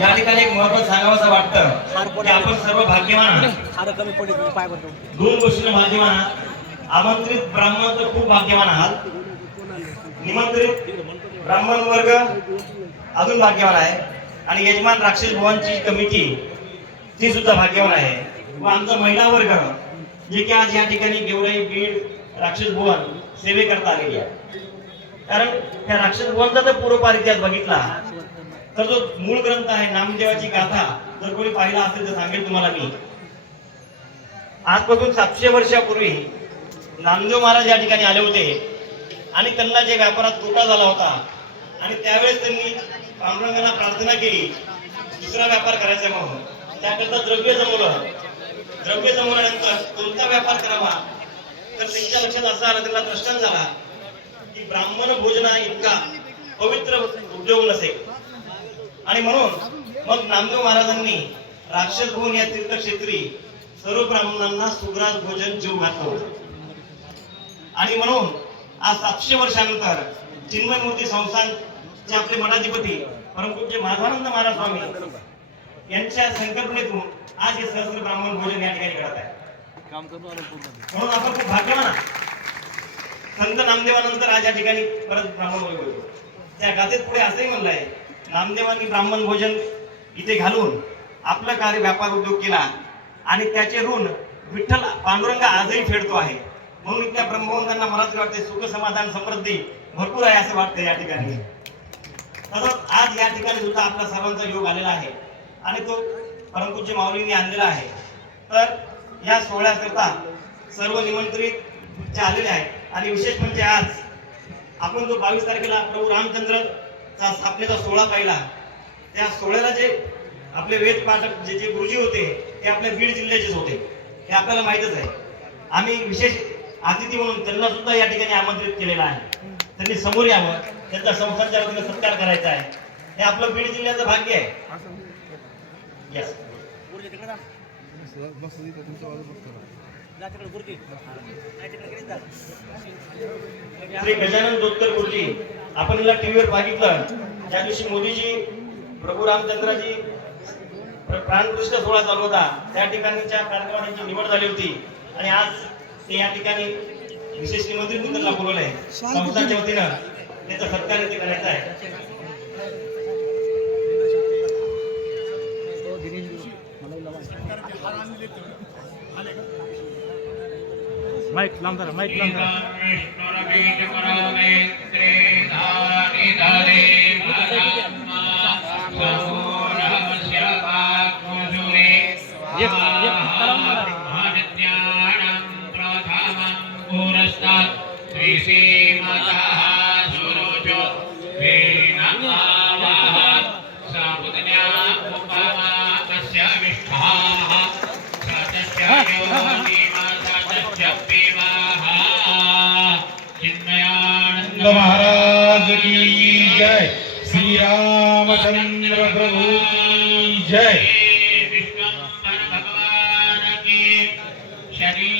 या ठिकाणी एक महत्त्व सांगावं वाटतं की आपण सर्व भाग्यवान दोन गोष्टीने भाग्यवान आहात. आमंत्रित ब्राह्मण तर खूप भाग्यवान आहात. निमंत्रित ब्राह्मण वर्ग अजून भाग्यवान आहे. आणि यजमान राक्षस भुवनची कमिटी ती सुद्धा भाग्यवान आहे. व आमचा महिला वर्ग जे की आज या ठिकाणी गेवराई बीड राक्षस भुवन सेवेकरता आलेली आहे. कारण त्या राक्षस भुवनचा जर पूर्वपार इतिहास बघितला. तर जो मूळ ग्रंथ आहे नामदेवाची गाथा जर कोणी पाहिला असेल तर सांगेल तुम्हाला मी. आजपासून सातशे वर्षापूर्वी नामदेव महाराज या ठिकाणी आले होते आणि त्यांना जे व्यापारात तोटा झाला होता आणि त्यावेळेस त्यांनी पांडुरंगाला प्रार्थना केली दुसरा व्यापार करायचा म्हणून. त्याकरता द्रव्य जमवलं. द्रव्य जमवल्यानंतर कोणता व्यापार करावा? तर त्यांच्या लक्षात असं आलं त्यांना प्रश्न झाला की ब्राह्मण भोजन हा इतका पवित्र उद्योग नसेल. आणि म्हणून मग नामदेव महाराजांनी राक्षस भवन या तीर्थक्षेत्री सर्व ब्राह्मणांना सुग्रास भोजन जीव घातलं. आणि म्हणून आज सातशे वर्षानंतर चिन्मय मूर्ती संस्थानचे आपले मठाधिपती परमपूज्य माधवानंद महाराज स्वामी यांच्या संकल्पनेतून आज हे सहस्र ब्राह्मण भोजन या ठिकाणी घडत आहे. म्हणून आपण खूप भाग्यवान. संत नामदेवानंतर आज या ठिकाणी परत ब्राह्मण होतो त्या गाथेत पुढे असंही म्हणलंय नामदेवांनी ब्राह्मण भोजन इथे घालून आपलं कार्य व्यापार उद्योग केला आणि त्याचे ऋण विठ्ठल पांडुरंग आजही फेडतो आहे. म्हणून इथल्या ब्रह्मवंतांना मला वाटते सुख समाधान समृद्धी भरपूर आहे असं वाटतं या ठिकाणी. तसंच आज या ठिकाणी सुद्धा आपला सर्वांचा योग आलेला आहे आणि तो परमपूज्य माऊलींनी आणलेला आहे. तर या सोहळ्याकरता सर्व निमंत्रित जे आलेले आहेत. आणि विशेष म्हणजे आज आपण जो बावीस तारखेला प्रभू चा स्थापनेचा सोहळा पाहिला. त्या सोहळ्याला जे आपले वेद पाठक जे जे गुरुजी होते ते आपल्या बीड जिल्ह्याचेच होते. हे आपल्याला माहीतच आहे. आम्ही विशेष अतिथी म्हणून त्यांना सुद्धा या ठिकाणी आमंत्रित केलेलं आहे. त्यांनी समोर यावं त्यांचा संस्थांच्या वतीने सत्कार करायचा आहे. हे आपलं बीड जिल्ह्याचं भाग्य आहे. श्री गजानन दोत्तर गुरुजी. आपण याला टीव्हीवर बघितलं. ज्या दिवशी मोदीजी प्रभू रामचंद्राजी प्र- प्राणप्रतिष्ठा सोहळा चालू होता. त्या ठिकाणच्या कार्यक्रमात त्यांची निवड झाली होती. आणि आज ते या ठिकाणी विशेष निमंत्रित म्हणून त्यांना बोलवलंय संस्थांच्या वतीनं त्याचा सत्कार इथे करायचा आहे. माईक लांब माईक लांब महाराज की जय। श्री रामचंद्र प्रभु जय।